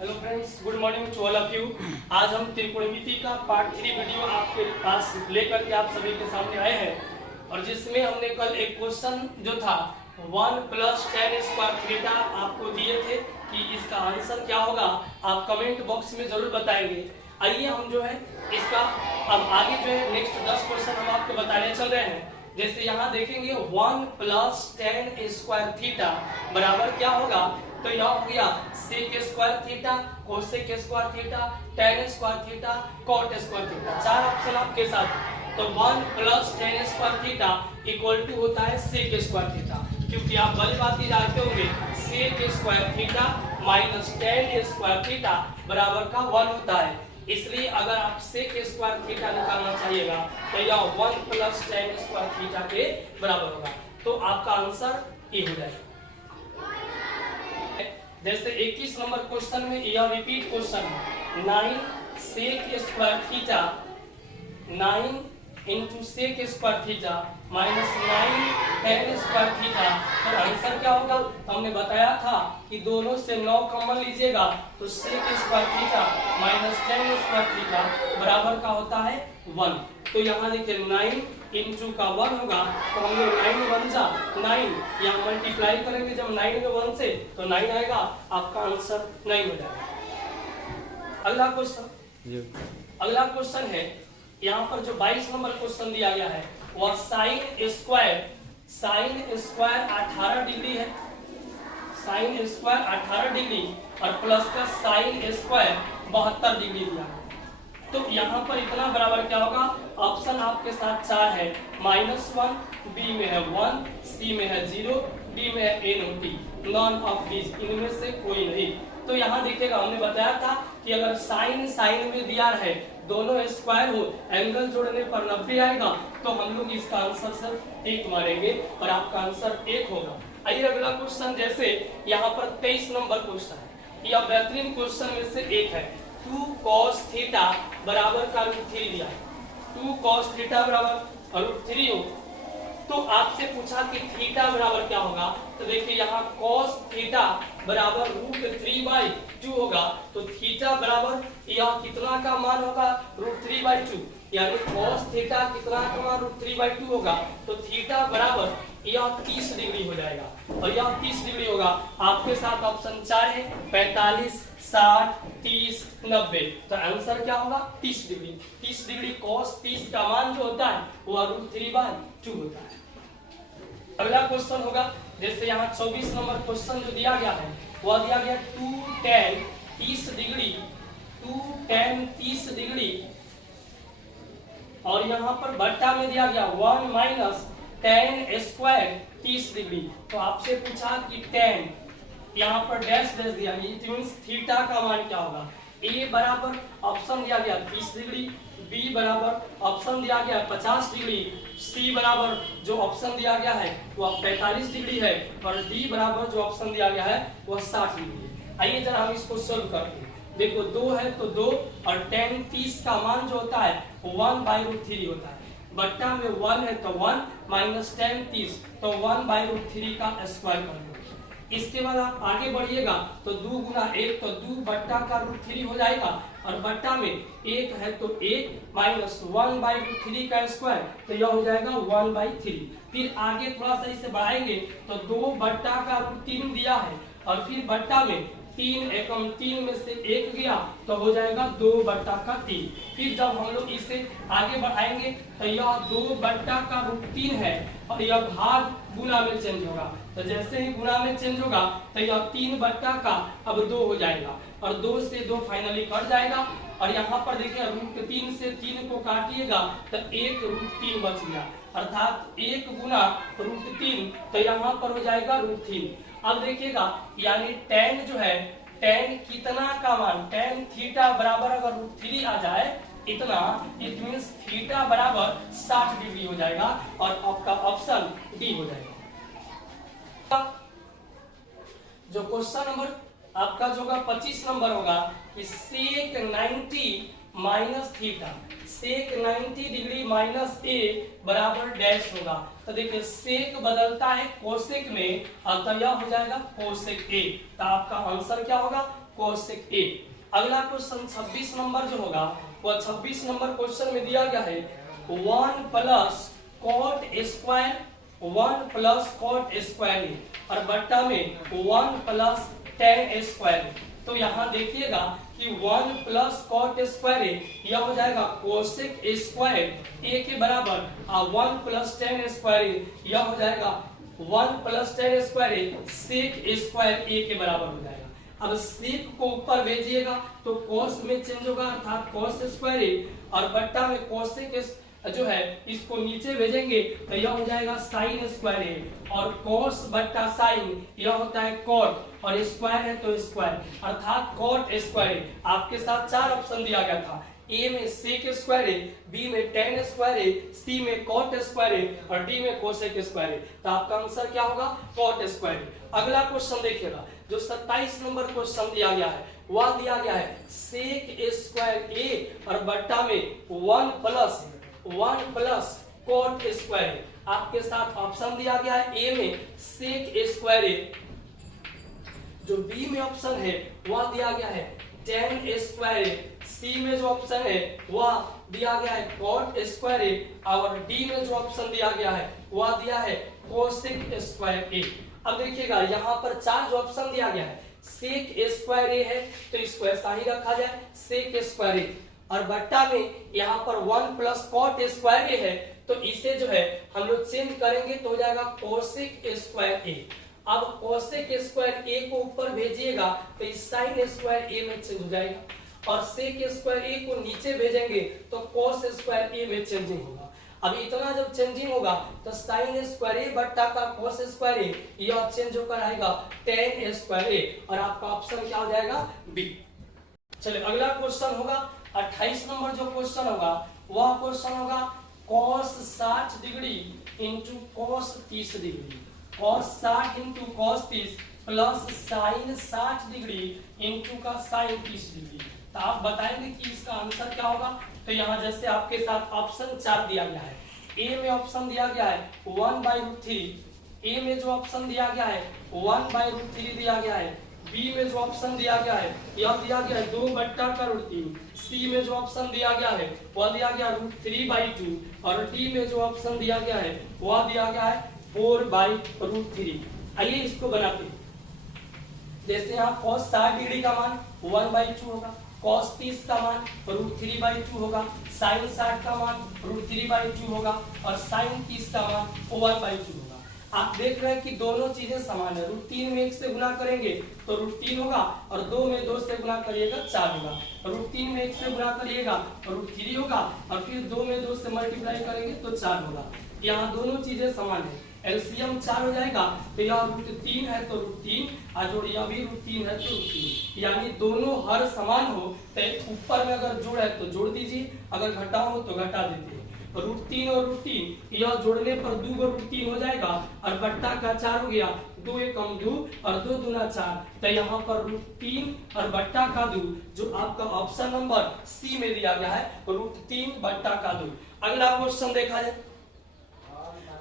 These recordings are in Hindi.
Hello friends, good morning to all of you. आज हम त्रिकोणमिति का पार्ट 3 वीडियो आपके पास लेकर के आप सभी के सामने आए हैं और जिसमें हमने कल एक क्वेश्चन जो था 1 + tan स्क्वायर थीटा आपको दिए थे कि इसका आंसर क्या होगा, आप कमेंट बॉक्स में जरूर बताएंगे। आइए हम जो है इसका अब आगे जो है नेक्स्ट 10 क्वेश्चन हम आपको बताने चल रहे हैं। जैसे यहाँ देखेंगे 1 + tan स्क्वायर थीटा बराबर क्या होगा, तो यह हो गया sec square theta, cosec square theta, tan square theta, cot square theta. चार ऑप्शन आपके साथ। तो 1 + tan स्क्वायर थीटा इक्वल टू होता है sec स्क्वायर थीटा, क्योंकि आप भली बात जानते होंगे sec square theta minus tan square theta बराबर का 1 होता है। इसलिए अगर आप sec स्क्वायर थीटा निकालना चाहिएगा तो यह 1 + tan स्क्वायर थीटा के बराबर होगा। तो आपका आंसर ये हो जाएगा। जैसे 21 नंबर क्वेश्चन में यह रिपीट क्वेश्चन है 9 sec square theta 9 × sec square theta minus 9 tan square theta. तो आंसर क्या होगा, हमने बताया था कि दोनों से 9 कॉमन लीजिएगा तो sec square theta minus tan square theta बराबर का होता है 1। तो यहाँ देखिए 9 × का 1 होगा तो हम लोग 9 1 जा 9 यहाँ मल्टीप्लाई करेंगे जब 9 में 1 से तो 9 आएगा, आपका आंसर 9 हो जाएगा। अगला क्वेश्चन है यहाँ पर जो 22 नंबर क्वेश्चन दिया गया है वह sin स्क्वायर 18 डिग्री है, sin स्क्वायर 18 डिग्री और प्लस का sin स्क्वायर 72 डिग्री दिया है। तो यहाँ पर इतना बराबर क्या होगा, ऑप्शन आपके साथ 4 है -1, बी में है 1, सी में है 0, डी में है NOT, नॉन ऑफ दीज, इनमें से कोई नहीं। तो यहाँ देखिएगा हमने बताया था कि अगर साइन में दिया है दोनों स्क्वायर हो एंगल जोड़ने पर 90 आएगा तो हम लोग इसका आंसर सिर्फ 1 मारेंगे और आपका आंसर 1 होगा। आइए अगला क्वेश्चन, जैसे यहाँ पर 23 नंबर क्वेश्चन है, यह बेहतरीन क्वेश्चन में से एक है। 2 cos थीटा बराबर का √3 दिया है। 2 cos थीटा बराबर √3 हो तो आपसे पूछा कि थीटा बराबर क्या होगा, तो देखिए यहाँ cos थीटा बराबर √3/2 होगा। तो थीटा बराबर यह कितना का मान होगा, √3/2, यानी cos थीटा कितना का मान √3/2 होगा। तो थीटा बराबर यह 30 डिग्री हो जाएगा और यह 30 डिग्री होगा। आपके साथ ऑप्शन 4 है 45, 60, 30, 90। तो आंसर क्या होगा, 30 डिग्री। 30 डिग्री cos 30 का मान जो होता है वह √3/2 होता है। अगला क्वेश्चन होगा, जैसे यहाँ 24 नंबर क्वेश्चन जो दिया गया है वह दिया गया 2 tan 30 डिग्री और यहाँ पर बट्टा में दिया गया 1 - tan स्क्वायर 30 डिग्री। तो आपसे पूछा कि tan यहाँ पर डैश दिया, इट मींस थीटा का मान क्या होगा। ए बराबर ऑप्शन दिया गया 30 डिग्री, बी बराबर ऑप्शन दिया गया 50 डिग्री, सी बराबर जो ऑप्शन दिया गया है वह 45 डिग्री है और डी बराबर जो ऑप्शन दिया गया है वह 60 डिग्री है। आइए जरा हम इसको सोल्व करते हैं। देखो 2 है तो 2 और tan 30 का मान जो होता है 1/√3 होता है। बट्टा में 1 है तो 1 माइनस tan 30 तो 1/√3 का स्क्वायर कर दो। इसके बाद आप आगे बढ़िएगा तो 2 × 1 तो 2 बट्टा का √3 हो जाएगा और बट्टा में 1 है तो 1 माइनस 1/√3 का स्क्वायर तो यह हो जाएगा 1/3। फिर आगे थोड़ा सा इसे बढ़ाएंगे तो 2 बट्टा का √3 दिया है और फिर बट्टा में 3 एकम 3 में से 1 गया तो हो जाएगा 2 बट्टा का 3। फिर जब हम लोग इसे आगे बढ़ाएंगे तो यह 2 बट्टा का √3 है और यह भाग गुना में चेंज होगा। तो जैसे ही गुना में चेंज होगा तो यह 3 बट्टा का अब 2 हो जाएगा और 2 से 2 फाइनली कट जाएगा और यहाँ पर देखिए √3 से 3 को काटिएगा तो 1 √3 बच गया, अर्थात 1 गुना √3 तो यहाँ पर हो जाएगा √3। अब देखिएगा यानी tan जो है, tan कितना का मान, tan थीटा बराबर अगर √3 आ जाए इतना, इट मींस थीटा बराबर 60 डिग्री हो जाएगा और आपका ऑप्शन डी हो जाएगा। जो क्वेश्चन नंबर आपका जो होगा 25 नंबर होगा कि sec 90 minus theta, sec 90 degree minus a बराबर डैश होगा। तो देखिए sec बदलता है cosec में और तो यह हो जाएगा cosec a। तो आपका आंसर क्या होगा, कोसेक ए। अगला क्वेश्चन 26 नंबर जो होगा वह 26 नंबर क्वेश्चन में दिया गया है 1 plus cot square 1 plus cot square A और बट्टा में 1 प्लस tan स्क्वायर। तो यहाँ देखिएगा कि 1 प्लस कॉट स्क्वायर ए यह हो जाएगा कोसेक स्क्वायर ए के बराबर और 1 प्लस tan स्क्वायर ए यह हो जाएगा 1 प्लस tan स्क्वायर ए सेक स्क्वायर ए के बराबर हो जाएगा। अब सेक को ऊपर भेजिएगा तो कोस में चेंज होगा अर्थात कोस स्क्वायर ए और बट्टा में कोसेक जो है इसको नीचे भेजेंगे तो यह हो जाएगा साइन स्क्वायर ए और कोस बट्टा साइन यह होता है कॉट और स्क्वायर है तो स्क्वायर अर्थात कॉट स्क्वायर ए। आपके साथ 4 ऑप्शन दिया गया था, ए में सेक स्क्वायर ए, बी में tan स्क्वायर ए, सी में कॉट स्क्वायर ए और डी में कोसेक स्क्वायर ए। तो आपका आंसर क्या होगा? कॉट स्क्वायर ए। अगला क्वेश्चन देखिएगा जो 27 नंबर क्वेश्चन दिया गया है वह दिया गया है सेक स्क्वायर ए और बट्टा में 1 प्लस कॉट स्क्वायर ए। आपके साथ ऑप्शन दिया गया है ए में सेक स्क्वायर ए, जो बी में ऑप्शन है वह दिया गया है tan स्क्वायर ए, सी में जो ऑप्शन है वह दिया गया है कॉट स्क्वायर ए और डी में जो ऑप्शन दिया गया है वह दिया है कोसेक स्क्वायर ए। अब देखिएगा यहाँ पर 4 जो ऑप्शन दिया गया है सेक स्क्वायर ए है तो इसको ऐसा ही रखा जाए सेक स्क्वायर ए और बट्टा में यहाँ पर 1 प्लस कॉट स्क्वायर ए है तो इसे जो है हम लोग चेंज करेंगे तो हो जाएगा कोसेक स्क्वायर ए। अब कोसेक स्क्वायर ए को ऊपर भेजिएगा तो इस साइन स्क्वायर ए में चेंज हो जाएगा और सेक स्क्वायर ए को नीचे भेजेंगे तो कोस स्क्वायर ए में चेंजिंग होगा। अब इतना जब चेंजिंग होगा तो साइन स्क्वायर ए बट्टा का कोस स्क्वायर ए यह चेंज होकर आएगा tan स्क्वायर ए और आपका ऑप्शन क्या हो जाएगा? बी। चलिए अगला क्वेश्चन होगा 28 नंबर जो क्वेश्चन होगा वह क्वेश्चन होगा cos 60 degree into cos 30 degree, cos 60 into cos 30 plus sign 60 degree into का साइन 30 डिग्री। तो आप बताएंगे कि इसका आंसर क्या होगा। तो यहाँ जैसे आपके साथ ऑप्शन 4 दिया गया है, ए में ऑप्शन दिया गया है 1/√3, ए में जो ऑप्शन दिया गया है 1/√3 दिया गया है, बी में जो ऑप्शन दिया गया है यह दिया गया है 2/√3, सी में जो ऑप्शन दिया गया है वह दिया गया √3/2 और डी में जो ऑप्शन दिया गया है वह दिया गया है 4/√3। आइए इसको बनाते हैं। जैसे यहाँ cos 60 डिग्री का मान 1/2 होगा, cos 30 का मान √3/2 होगा, sin 60 का मान √3/2 होगा और sin 30 का मान 1/2 होगा। आप देख रहे हैं कि दोनों चीजें समान है। √3 में 1 से गुना करेंगे तो √3 होगा और 2 में 2 से गुना करिएगा 4 होगा। √3 में 1 से गुना करिएगा तो √3 होगा और फिर 2 में 2 से मल्टीप्लाई करेंगे तो 4 होगा। यहाँ दोनों चीजें समान है, एलसीएम 4 हो जाएगा तो यह √3 है तो √3 और जो यह भी √3 है तो √3, यानी दोनों हर समान हो तो ऊपर में अगर जोड़ है तो जोड़ दीजिए, अगर घटा हो तो घटा देते हैं। √3 और √3 यह जोड़ने पर 2 को √3 हो जाएगा और बट्टा का 4 हो गया, 2 एकम 2 और 2 दूना 4। तो यहाँ पर √3 और बट्टा का 2 जो आपका ऑप्शन नंबर सी में दिया गया है √3 बट्टा का 2। अगला क्वेश्चन देखा जाए।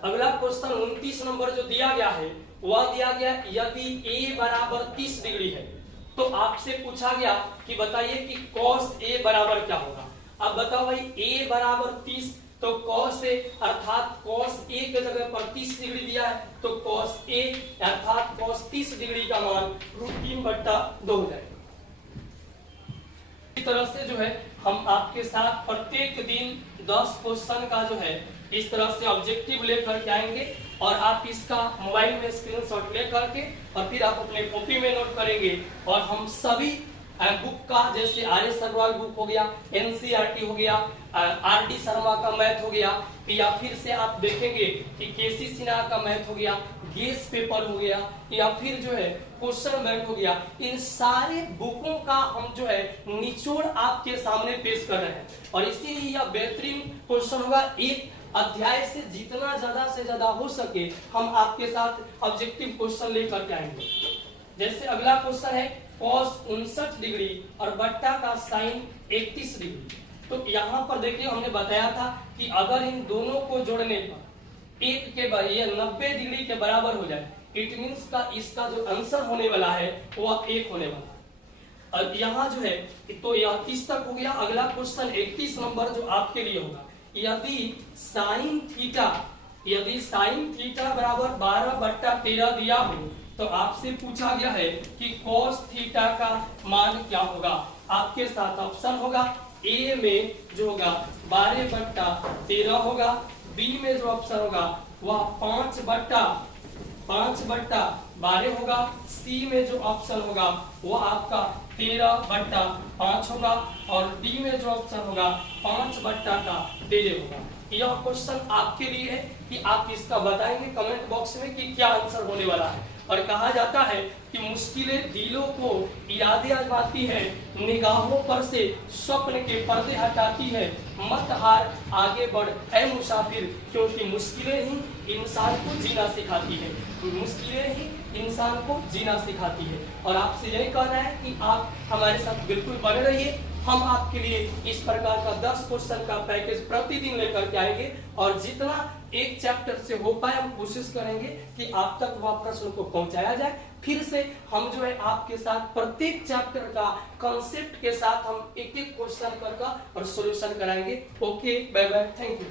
अगला क्वेश्चन 29 नंबर जो दिया गया है वह दिया गया यदि a बराबर 30 डिग्री है तो आपसे पूछा गया कि बताइए कि cos a बराबर क्या होगा। अब बताओ भाई a बराबर 30 तो cos a अर्थात cos a के जगह पर 30 डिग्री दिया है तो cos a अर्थात cos 30 डिग्री का मान √3/2 हो जाएगा। इस तरह से जो है हम आपके साथ प्रत्येक दिन 10 क्वेश्चन का जो है इस तरह से ऑब्जेक्टिव लेकर के आएंगे और आप इसका मोबाइल में स्क्रीनशॉट ले करके और फिर आप अपने कॉपी में नोट करेंगे और हम सभी बुक का जैसे आर.एस. अग्रवाल बुक हो गया, एनसीईआरटी हो गया, आर.डी. शर्मा का मैथ हो गया या फिर से आप देखेंगे कि के.सी. सिन्हा का मैथ हो गया, गेस पेपर हो गया या फिर जो है क्वेश्चन बैंक हो गया, इन सारे बुकों का हम जो है निचोड़ आपके सामने पेश कर रहे हैं और इसीलिए यह बेहतरीन क्वेश्चन होगा। एक अध्याय से जितना ज्यादा से ज्यादा हो सके हम आपके साथ ऑब्जेक्टिव क्वेश्चन लेकर के आएंगे। जैसे अगला क्वेश्चन है cos 59 डिग्री और बट्टा का साइन 31 डिग्री। तो यहाँ पर देखिए हमने बताया था कि अगर इन दोनों को जोड़ने पर एक के बाद ये 90 डिग्री के बराबर हो जाए, इट मीन्स का इसका जो आंसर होने वाला है वह 1 होने वाला है। और यहाँ जो है तो यह 30 तक हो गया। अगला क्वेश्चन 31 नंबर जो आपके लिए होगा, यदि साइन थीटा बराबर 12/13 दिया हो तो आपसे पूछा गया है कि cos थीटा का मान क्या होगा। आपके साथ ऑप्शन होगा, ए में जो होगा 12/13 होगा, बी में जो ऑप्शन होगा वह 5/12 होगा, सी में जो ऑप्शन होगा वो आपका 13/5 होगा और डी में जो ऑप्शन होगा 5/13 होगा। यह क्वेश्चन आपके लिए है कि आप इसका बताएंगे कमेंट बॉक्स में कि क्या आंसर होने वाला है। और कहा जाता है कि मुश्किलें दिलों को इरादे आजमाती है, निगाहों पर से स्वप्न के पर्दे हटाती है, मत हार आगे बढ़ ऐ मुसाफिर, क्योंकि मुश्किलें ही इंसान को जीना सिखाती है, मुश्किलें ही इंसान को जीना सिखाती है। और आपसे यही कहना है कि आप हमारे साथ बिल्कुल बने रहिए। हम आपके लिए इस प्रकार का 10 क्वेश्चन का पैकेज प्रतिदिन लेकर के आएंगे और जितना एक चैप्टर से हो पाए हम कोशिश करेंगे कि आप तक वह प्रश्न को पहुंचाया जाए। फिर से हम जो है आपके साथ प्रत्येक चैप्टर का कंसेप्ट के साथ हम एक एक क्वेश्चन कर और सॉल्यूशन कराएंगे। Okay, bye bye, thank you.